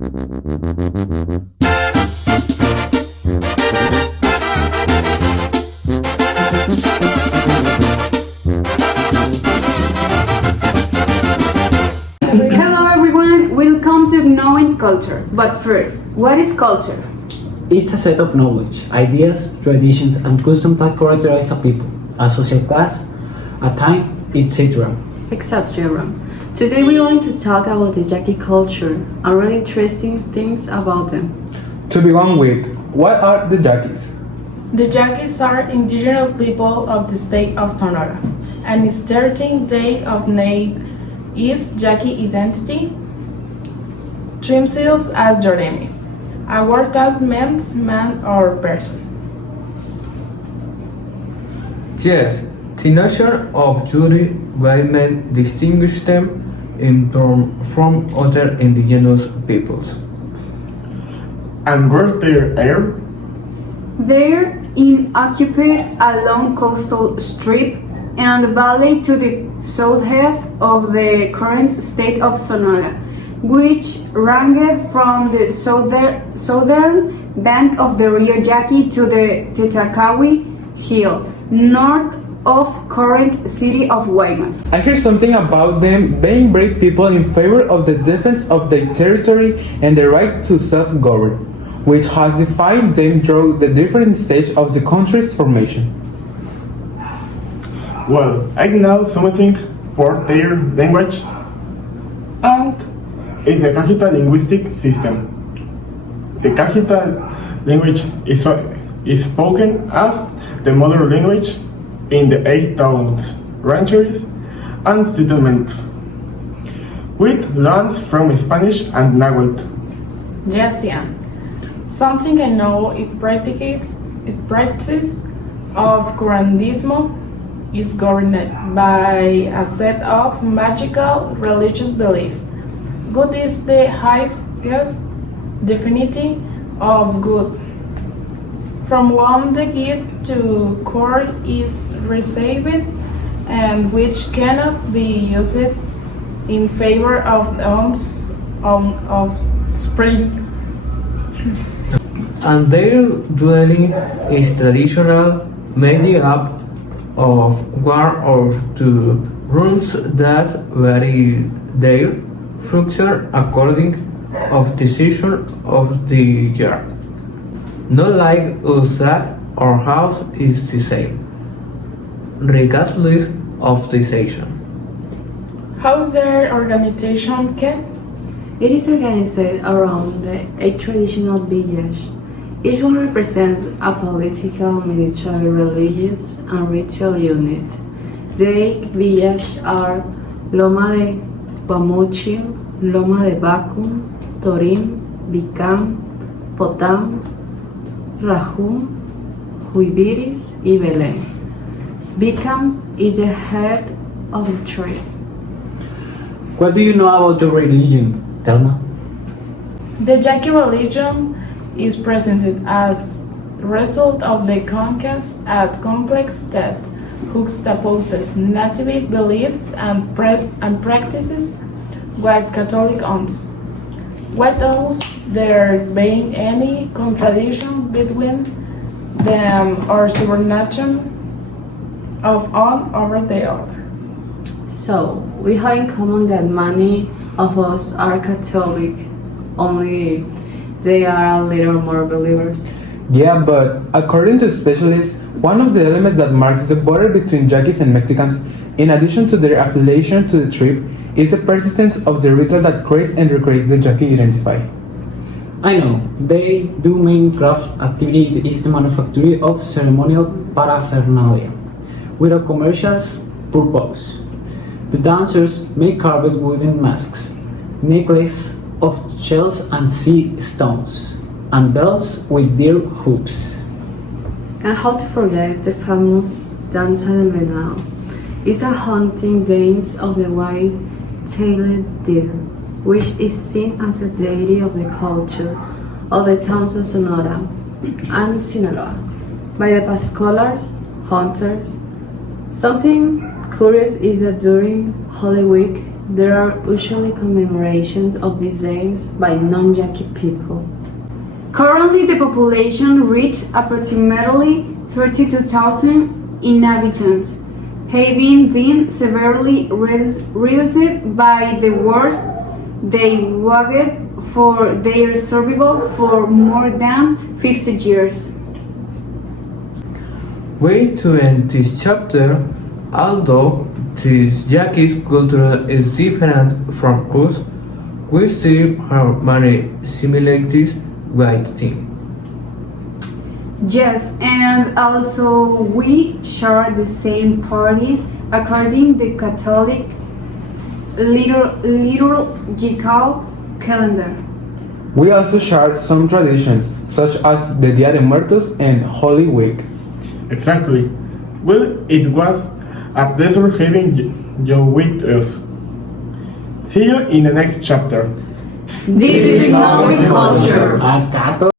Hello everyone, welcome to Knowing Culture. But first, what is culture? It's a set of knowledge, ideas, traditions, and customs that characterize a people, a social class, a time, etc. Exactly, Jerome. Today we're going to talk about the Yaqui culture and really interesting things about them. To begin with, what are the Yaquis? The Yaquis are indigenous people of the state of Sonora, and its 13th day of name is Yaqui identity, themselves as Yoremi, a word that means man or person. Yes, the notion of jury by men distinguish them in turn from other indigenous peoples. And where they are? They're in occupied a long coastal strip and valley to the southeast of the current state of Sonora, which ranged from the southern bank of the Rio Yaqui to the Tetacawi Hill, north of current city of Guaymas. I hear something about them being brave people in favor of the defense of their territory and the right to self-govern, which has defined them through the different stages of the country's formation. Well, I know something for their language and it's the Cajita linguistic system. The Cajita language is spoken as the mother language in the 8 towns, rancheries, and settlements, with lands from Spanish and Nahuatl. Yes, yeah. Something I know it practice of curandismo is governed by a set of magical religious beliefs. Good is the highest definition of good, from whom the gift to core is received and which cannot be used in favor of spring. And their dwelling is traditional, made up of one or two rooms that vary their structure according of the season of the year. Not like us that our house is the same, regardless of the season. How's their organization kept? It is organized around the 8 traditional villages. Each one represents a political, military, religious, and ritual unit. The 8 villages are Loma de Guamuchil, Loma de Bacum, Torim, Bicam, Potam, Rajum, Huibiris, y Belén. Bicam is the head of the tribe. What do you know about the religion, Telma? The Yaqui religion is presented as result of the conquest at complex that juxtaposes native beliefs and practices with Catholic ones. Without there being any contradiction between them or subordination of one over the other. So, we have in common that many of us are Catholic, only they are a little more believers. Yeah, but according to specialists, one of the elements that marks the border between Yaquis and Mexicans, in addition to their affiliation to the tribe, is the persistence of the ritual that creates and recreates the Yaqui identity. I know, they do main craft activity is the manufacture of ceremonial paraphernalia with a commercial purpose. The dancers make carved wooden masks, necklaces of shells and sea stones, and bells with deer hoops. And how to forget the famous Danza del Venado. It's a hunting dance of the white-tailed deer, which is seen as a deity of the culture of the towns of Sonora and Sinaloa by the past scholars, hunters. Something curious is that during Holy Week, There are usually commemorations of these days by non-Yaqui people. Currently, the population reaches approximately 32,000 inhabitants, having been severely reduced by the wars they waged for their survival for more than 50 years. Way to end this chapter, although this Yaquis culture is different from us, we still have many similarities with them. Yes, and also we share the same parties according the Catholic liturgical calendar. We also share some traditions, such as the Dia de Muertos and Holy Week. Exactly. Well, it was a pleasure having you with us. See you in the next chapter. This is Knowing Culture. Acá